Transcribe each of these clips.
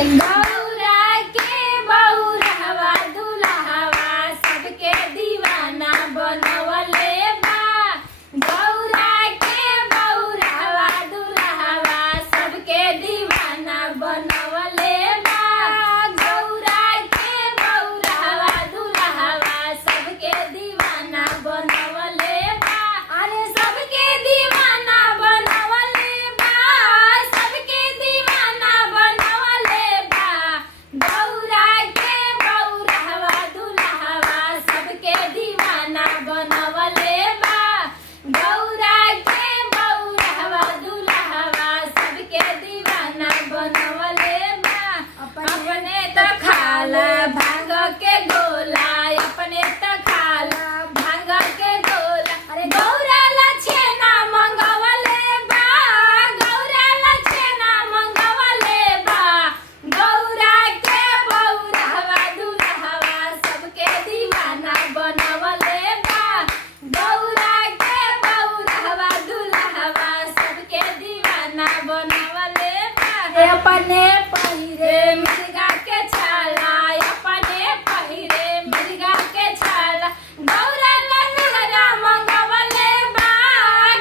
गौरा के बौरहवा दुल्हवा सबके दीवाना बनवले बा। गौरा के बौरहवा दुल्हवा सबके दीवाना बनवले बा। गौरा के बौरहवा दुल्हवा सबके दीवाना बनवले बा। अरे सबके दीवाना बनवले बा, सबके दीवाना बनवले बा। गौरा के बौरहवा दुल्हवा सबके दीवाना बनवले बा। गौरा के बौरहवा दुल्हवा सबके दीवाना बनवले बा। अपने त खाला भांग के गोला, अपने त खाला भांग के गोला। अरे गौरा ला छेना मंगवले बा, गौरा ला छेना मंगवले बा। गौरा के बौरहवा दुल्हवा सबके दीवाना बनवले बा। गौरा के बौरहवा दुल्हवा सबके दीवाना बनवले बा। अपने पहिरे मिर्गा के छाला, अपने पहिरे मिर्गा के छाला। गौरा ला लहंगा मंगवले बा,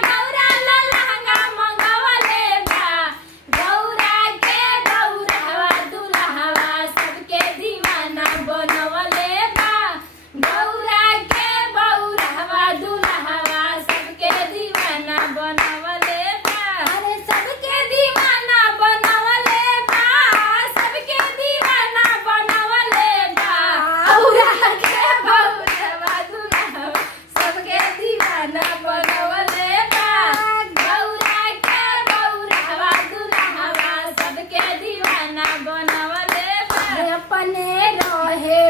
गौरा ला लहंगा मंगवले बा। गौरा के बौरहवा दुल्हवा सबके दीवाना बनवले बा। गौरा के बौरहवा दुल्हवा सबके दीवाना बनवले बा। अरे सबके दीवाना बनवले बा, सबके दीवाना बनवले बा। गौरा के बौरहवा दुल्हवा सबके दीवाना बनवले बा। गौरा के बौरहवा दुल्हवा सबके दीवाना बनवले बा। अपने रहे